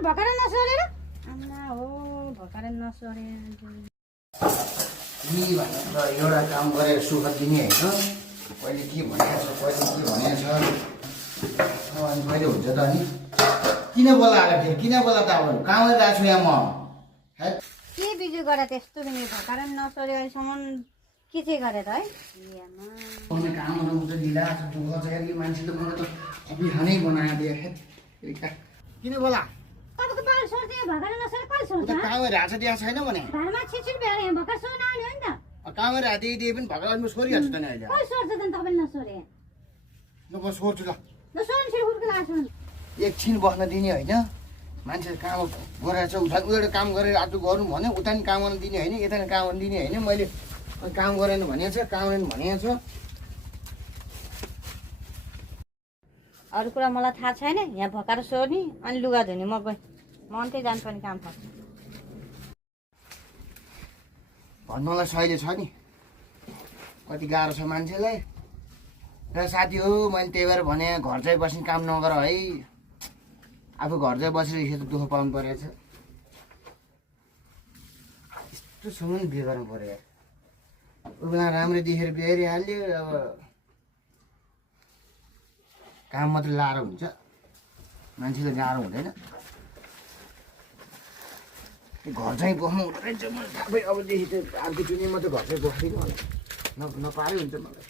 भकार नसरेर आमा हो भकार नसरेर नि भनेर एउटा काम गरेर सुख दिने होइन कहिले के भनेको छ कहिले के भनेको छ अनि कहिले हुन्छ त अनि किन बोलाएर फेरि किन बोला त अब कहाँ गइरहेको छु यहाँ म के बिजु गरे त्यस्तो पनि भकार नसरे अहिलेसम्म के चाहिँ गरे त है काम गर्नु त ढिला दुःख छ यार मान्छेले मलाई त खपी खानै बनाइदियो किन बोला तपाईँको बाल सोर्थे भकार नसरे कहिले सोर्छ कहाँ गइरहेको छ त्यहाँ छैन भने घरमा छिटछिट भएर यहाँ भकार सोर्न आउने हो नि त कहाँ गइरहेको दिए पनि भगवान् म सोरिहाल्छु त नि अहिले कहिले सोर्छ त तपाईँले नसोरे ल म सोर्छु ल नसोर्नु फेरि हुर्को लाग्छ एकछिन बस्न दिने होइन मान्छे काम गरेर छ उता एउटा काम गरेर आज गर्नु भने उता नि काम गर्न दिने होइन यता नि काम गर्न दिने होइन मैले काम गरेन भनेको छ काम गरेन भनेको छ अरू कुरा मलाई थाहा छैन यहाँ भकार सोर्ने अनि लुगा धुने म गएँ म अन्त्य जानुपर्ने काम पर्छ भन्नुलाई सहिले छ नि कति गाह्रो छ मान्छेलाई र साथी हो मैले त्यही भएर भने घर चाहिँ बस्ने काम नगर है आफू घर चाहिँ बसेर त दुःख पाउनु परेछ यस्तोसँग नि बिहे गर्नु पऱ्यो यार ऊ बेला राम्रो देखेर बिहारिहाल्यो अब काम मात्रै लाएर हुन्छ मान्छेले गाह्रो हुँदैन घर चाहिँ बस्नु हुँदो रहेछ मलाई थाहा भयो अबदेखि चाहिँ अर्को चुनी मात्रै घर चाहिँ बस्दिनँ होला नपारै हुन्छ मलाई